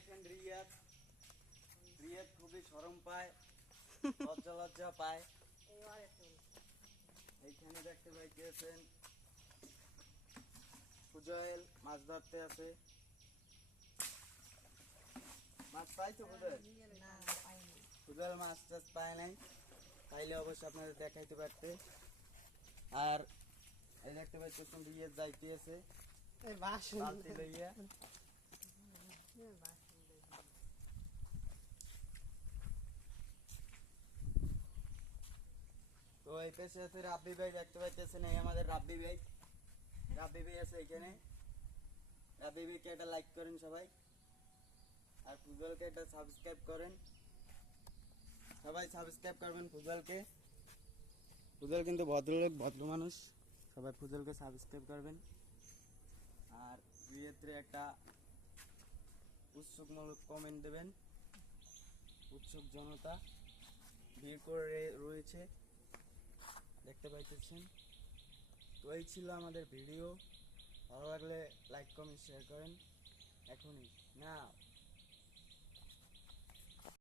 দেখেন রিয়াদ রিয়াদ খুবই শরম পায়, লজ্জা লজ্জা পায়। এইখানে দেখতে পাইতেছেন ফুজয়েল মাছ ধরতে আছে। মাছ পাইছো ফুজয়েল? ফুজয়েল মাছ টাছ পায় নাই, পাইলে অবশ্যই আপনাদের দেখাইতে পারতে। আর এই দেখতে পাইতেছেন রিয়াদ যাইতে আছে বালতি লইয়া। তো এই পেশে আছে রাব্বি ভাই, দেখতে পাইতেছেন এই আমাদের রাব্বি ভাই। রাব্বি ভাই আছে এখানে। রাব্বি ভাইকে একটা লাইক করেন সবাই, আর ফুটবলকে একটা সাবস্ক্রাইব করেন। সবাই সাবস্ক্রাইব করবেন ফুটবলকে। ফুটবল কিন্তু ভদ্রলোক, ভদ্র মানুষ। সবাই ফুটবলকে সাবস্ক্রাইব করবেন। আর ভিডিওতে একটা উৎসুকমূলক কমেন্ট দেবেন। উৎসুক জনতা ভিড় করে রয়েছে, দেখতে পাইতেছেন। তো এই ছিল আমাদের ভিডিও। ভালো লাগলে লাইক কমেন্ট শেয়ার করেন এখনই না।